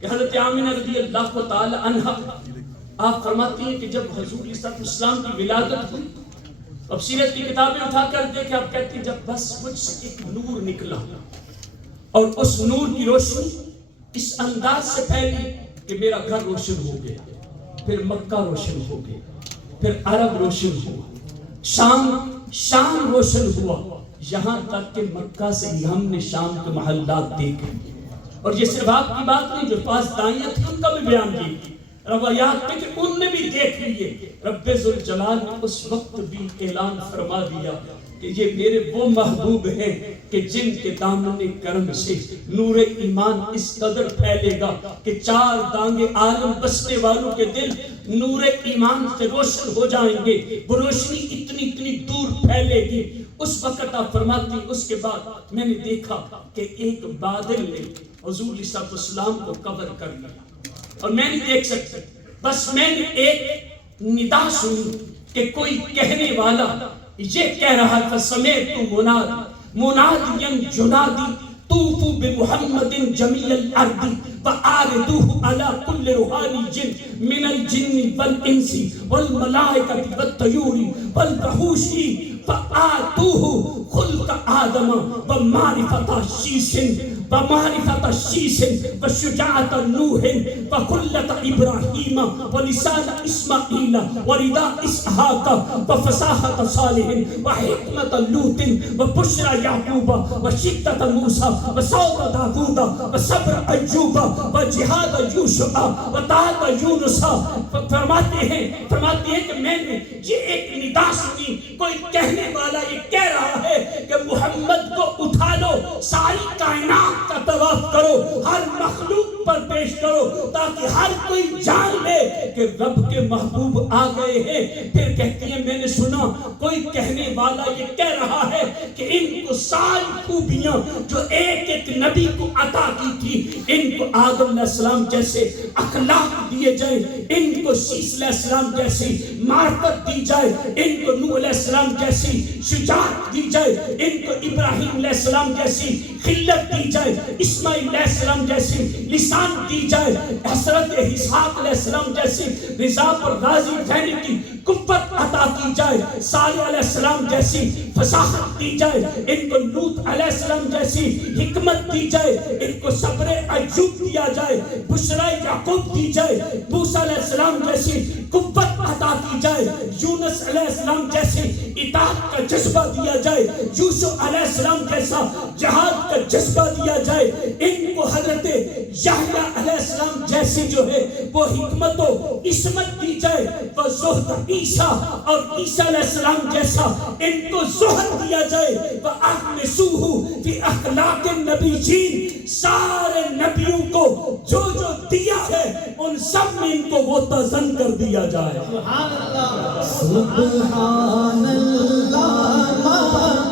کہ حضرت آمنہ رضی اللہ تعالی عنہ آپ فرماتی ہیں کہ جب حضور علیہ السلام کی ولادت ہوئی، اب سیرت کی کتابیں اٹھا کر دیکھیں، آپ کہتے ہیں جب بس مجھ سے ایک نور نکلا اور اس نور کی روشنی اس انداز سے پھیلی کہ میرا گھر روشن ہو گیا، پھر مکہ روشن ہو گیا، پھر عرب روشن ہوا، شام روشن ہوا، یہاں تک کہ مکہ سے ہی ہم نے شام کے محلات دیکھے۔ اور یہ صرف آپ کی بات نہیں، جو پاس دائیاں تھے ان کا بھی بیان دی، روایات میں کہ ان نے بھی دیکھ لیے۔ رب ذوالجلال نے اس وقت بھی اعلان فرما دیا کہ یہ میرے وہ محبوب ہیں کہ جن کے دامن کرم سے نور ایمان اس قدر پھیلے گا کہ چار دانگے عالم بسنے والوں کے دل نور ایمان سے روشن ہو جائیں گے، وہ روشنی اتنی دور پھیلے گی۔ اس وقت آپ فرماتی، اس کے بعد میں نے دیکھا کہ ایک بادل نے حضور علیہ السلام کو کور کر لیا اور میں نہیں دیکھ سکتا، بس میں نے ایک ندا سنی کہ کوئی کہنے والا یہ کہہ رہا تھا، سمیت منادیا جنادی طوفوا بمحمد جمیع الارض وآردوه على كل روحانی جن من الجن والانس والملائکۃ والطیور والوحوش فآتوه خلق آدم ومعرفة شیس وشجاعت نوح وخلت ابراہیم ولسان اسماعیل ورداء اسحاق وفصاحت صالح وحکمت لوط وبشرى یعقوب وشدت موسیٰ وصوت داود وصبر ایوب وجہاد یوشع وطاعت یونس۔ فرماتے ہیں کہ میں نے یہ ایک ندا سنی، کوئی کہنے والا یہ کہہ رہا ہے کہ محمد کو اٹھا لو، ساری کائنات کا طواف کرو، ہر مخلوق پر پیش کرو تاکہ ہر کوئی جان لے کہ رب کے محبوب آ گئے ہیں۔ پھر کہتی ہیں میں نے سنا کوئی کہنے والا یہ کہہ رہا ہے کہ ان کو ساری خوبیاں جو ایک ایک نبی کو عطا کی تھی، ان کو آدم علیہ السلام جیسے اخلاق دیے جائیں، ان کو شیس علیہ السلام جیسی معرفت دی جائے، ان کو نوح علیہ السلام جیسی شجاعت دی جائے، ان کو ابراہیم علیہ السلام جیسی خلت دی جائے، اسماعیل علیہ السلام جیسی لسان دی جائے، حضرت اسحاق علیہ السلام جیسی رضا پر راضی رہنے کی قوت عطا کی جائے، صالح علیہ السلام جیسی فصاحت دی جائے، ان کو لوط علیہ السلام جیسی حکمت دی جائے، ان کو صبر ایوب دیا جائے، بشرا یعقوب دی جائے، موسیٰ علیہ السلام جیسی قوت عطا کی جائے، یونس علیہ السلام جیسی اطاعت کا جذبہ دیا جائے، یوسف علیہ السلام جیسا جہاد کا جذبہ دیا جائے، ان کو حضرت یحییٰ علیہ السلام جیسی جو ہے وہ حکمت و عصمت دی جائے، وہ زہد عیسیٰ اور عیسیٰ علیہ السلام جیسا ان کو زہد دیا جائے، وَأَحْمِسُوهُ فِي أَخْلَاقِ النَّبِيِّينَ، سارے نبیوں کو جو جو دیا ہے ان سب میں ان کو وہ تزن کر دیا جائے۔ سبحان اللہ، سبحان اللہ